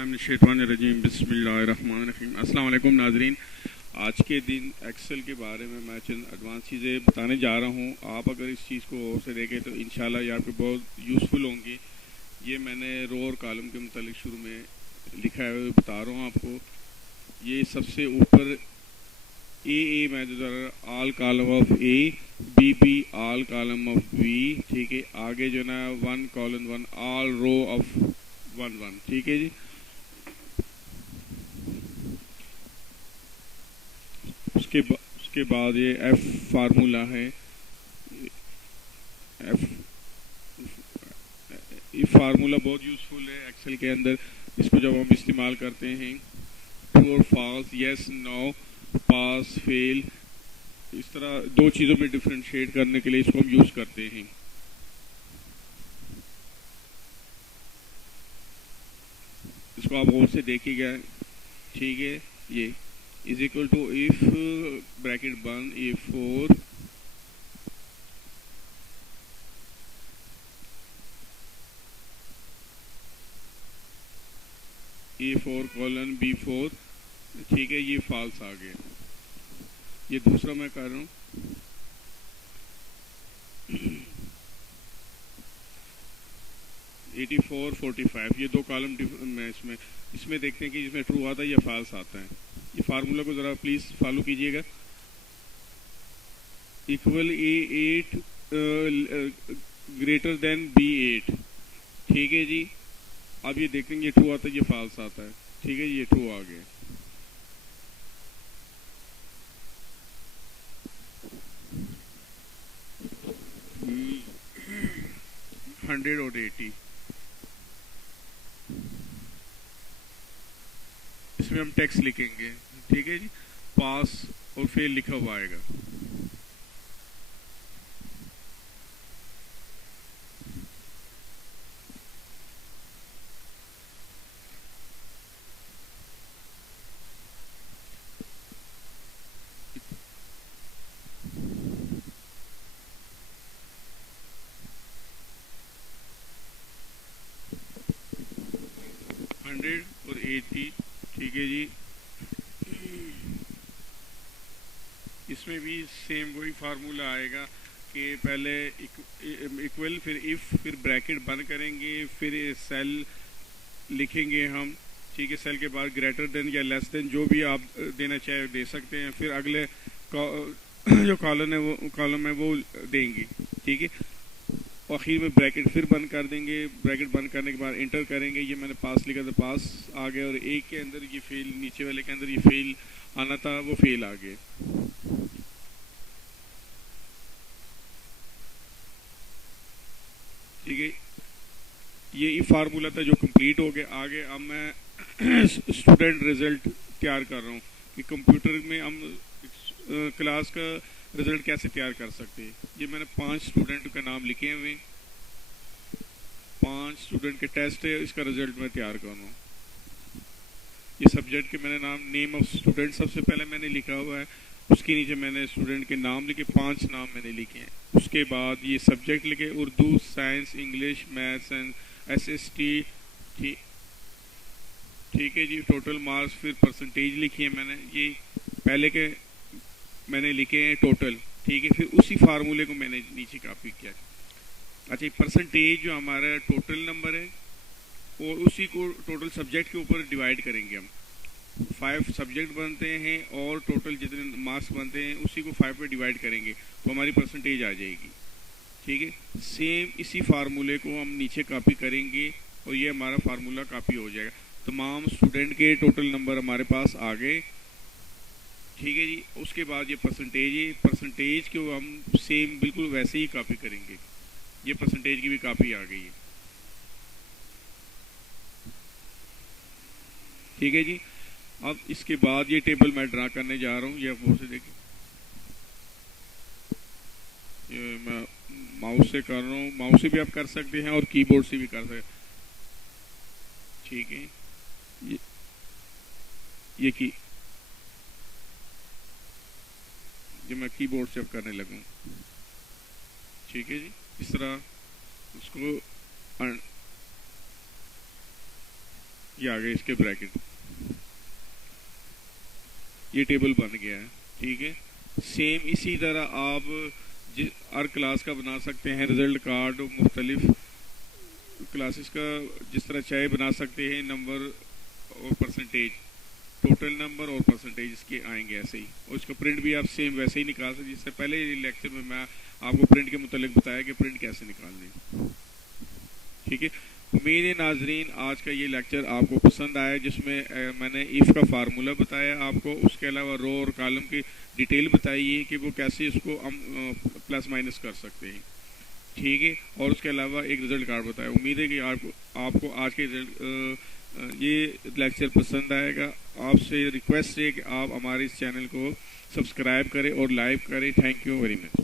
औज़ुबिल्लाहिमिनश्शैतानिर्रजीम बिस्मिल्लाहिर्रहमानिर्रहीम। अस्सलाम वालेकुम नाज़रीन। आज के दिन एक्सेल के बारे में मैं चंद एडवांस चीज़ें बताने जा रहा हूँ। आप अगर इस चीज़ को गौर से देखें तो इंशाल्लाह ये आपको बहुत यूज़फुल होंगी। ये मैंने रो और कॉलम के मुतालिक शुरू में लिखा है, बता रहा हूँ आपको। ये सबसे ऊपर ए मैं all column of A, B all column of B, ठीक है। आगे जो ना 1:1 आल रो ऑफ 1:1, ठीक है जी। उसके बाद ये एफ फार्मूला है। एफ ये फार्मूला बहुत यूज़फुल है एक्सेल के अंदर। इसको जब हम इस्तेमाल करते हैं, ट्रू और false, yes no, pass fail, इस तरह दो चीज़ों में डिफरेंशिएट करने के लिए इसको हम यूज़ करते हैं। इसको आप गौर से देखिएगा, ठीक है। ये is equal to if bracket बंद A4 कोलन B4, ठीक है। ये फॉल्स आ गया। ये दूसरा मैं कर रहा हूँ। (84, 45) ये दो कॉलम में इसमें देखते हैं कि जिसमें ट्रू आता है या फॉल्स आता है। ये फार्मूला को ज़रा प्लीज़ फॉलो कीजिएगा। Equal A8 greater than B8, ठीक है जी। अब ये देखते हैं ये ट्रू आता है ये फॉल्स आता है, ठीक है। ये ट्रू आ गया। (100 और 80) इसमें हम टेक्स्ट लिखेंगे, ठीक है जी। पास और फेल लिखा हुआ आएगा। और 80, ठीक है जी। इसमें भी सेम वही फार्मूला आएगा कि पहले इक्वल, फिर इफ़, फिर ब्रैकेट बंद करेंगे, फिर सेल लिखेंगे हम, ठीक है। सेल के बाद ग्रेटर देन या लेस देन जो भी आप देना चाहे दे सकते हैं। फिर अगले जो कॉलम है वो देंगे, ठीक है। आखिर में ब्रैकेट फिर बंद कर देंगे। ब्रैकेट बंद करने के बाद इंटर करेंगे। ये मैंने पास लिखा था, पास आ गया। और एक के अंदर ये फेल, नीचे वाले के अंदर ये फेल आना था, वो फेल आ गया, ठीक है। ये फार्मूला था जो कंप्लीट हो गया। आगे अब मैं स्टूडेंट रिजल्ट तैयार कर रहा हूँ कि कंप्यूटर में हम क्लास का रिजल्ट कैसे तैयार कर सकते हैं। ये मैंने 5 स्टूडेंट का नाम लिखे हुए, 5 स्टूडेंट के टेस्ट है, इसका रिजल्ट मैं तैयार कर रहा हूँ। ये सब्जेक्ट के मैंने नाम, नेम ऑफ स्टूडेंट सबसे पहले मैंने लिखा हुआ है। उसके नीचे मैंने स्टूडेंट के नाम लिखे, 5 नाम मैंने लिखे हैं। उसके बाद ये सब्जेक्ट लिखे, Urdu, science, English, maths and SST, ठीक है जी। टोटल मार्क्स, फिर परसेंटेज लिखी है मैंने। ये पहले के मैंने लिखे हैं टोटल, ठीक है। फिर उसी फार्मूले को मैंने नीचे कॉपी किया। अच्छा, परसेंटेज जो हमारा टोटल नंबर है और उसी को टोटल सब्जेक्ट के ऊपर डिवाइड करेंगे हम। 5 सब्जेक्ट बनते हैं और टोटल जितने मार्क्स बनते हैं उसी को 5 पे डिवाइड करेंगे तो हमारी परसेंटेज आ जाएगी, ठीक है। सेम इसी फार्मूले को हम नीचे कॉपी करेंगे और ये हमारा फार्मूला कॉपी हो जाएगा। तमाम स्टूडेंट के टोटल नंबर हमारे पास आ गए, ठीक है जी। उसके बाद ये परसेंटेज को हम सेम बिल्कुल वैसे ही कॉपी करेंगे। ये परसेंटेज की भी कॉपी आ गई है, ठीक है जी। अब इसके बाद ये टेबल मैं ड्रा करने जा रहा हूँ। ये आप से देखिए, ये मैं माउस से कर रहा हूँ। माउस से भी आप कर सकते हैं और कीबोर्ड से भी कर सकते हैं, ठीक है। ये की जो मैं कीबोर्ड से अब करने लगूँ, ठीक है जी। इस तरह उसको ये आ गए इसके ब्रैकेट, ये टेबल बन गया है। ठीक है, सेम इसी तरह आप हर क्लास का बना सकते हैं रिजल्ट कार्ड, मुख्तलिफ क्लासेस का जिस तरह चाहे बना सकते हैं, नंबर और परसेंटेज, टोटल नंबर और परसेंटेज इसके आएंगे ऐसे ही। और इसका प्रिंट भी आप सेम वैसे ही निकाल सकते, जिससे पहले लेक्चर में मैं आपको प्रिंट के मुतालिक बताया कि प्रिंट कैसे निकालने। ठीक है, उम्मीद है नाजरीन आज का ये लेक्चर आपको पसंद आया, जिसमें मैंने इफ़ का फार्मूला बताया आपको, उसके अलावा रो और कॉलम की डिटेल बताई है कि वो कैसे इसको हम प्लस माइनस कर सकते हैं। ठीक है, और उसके अलावा एक रिज़ल्ट कार्ड बताया। उम्मीद है कि आपको आज के ये लेक्चर पसंद आएगा। आपसे रिक्वेस्ट है कि आप हमारे इस चैनल को सब्सक्राइब करें और लाइक करें। Thank you very much.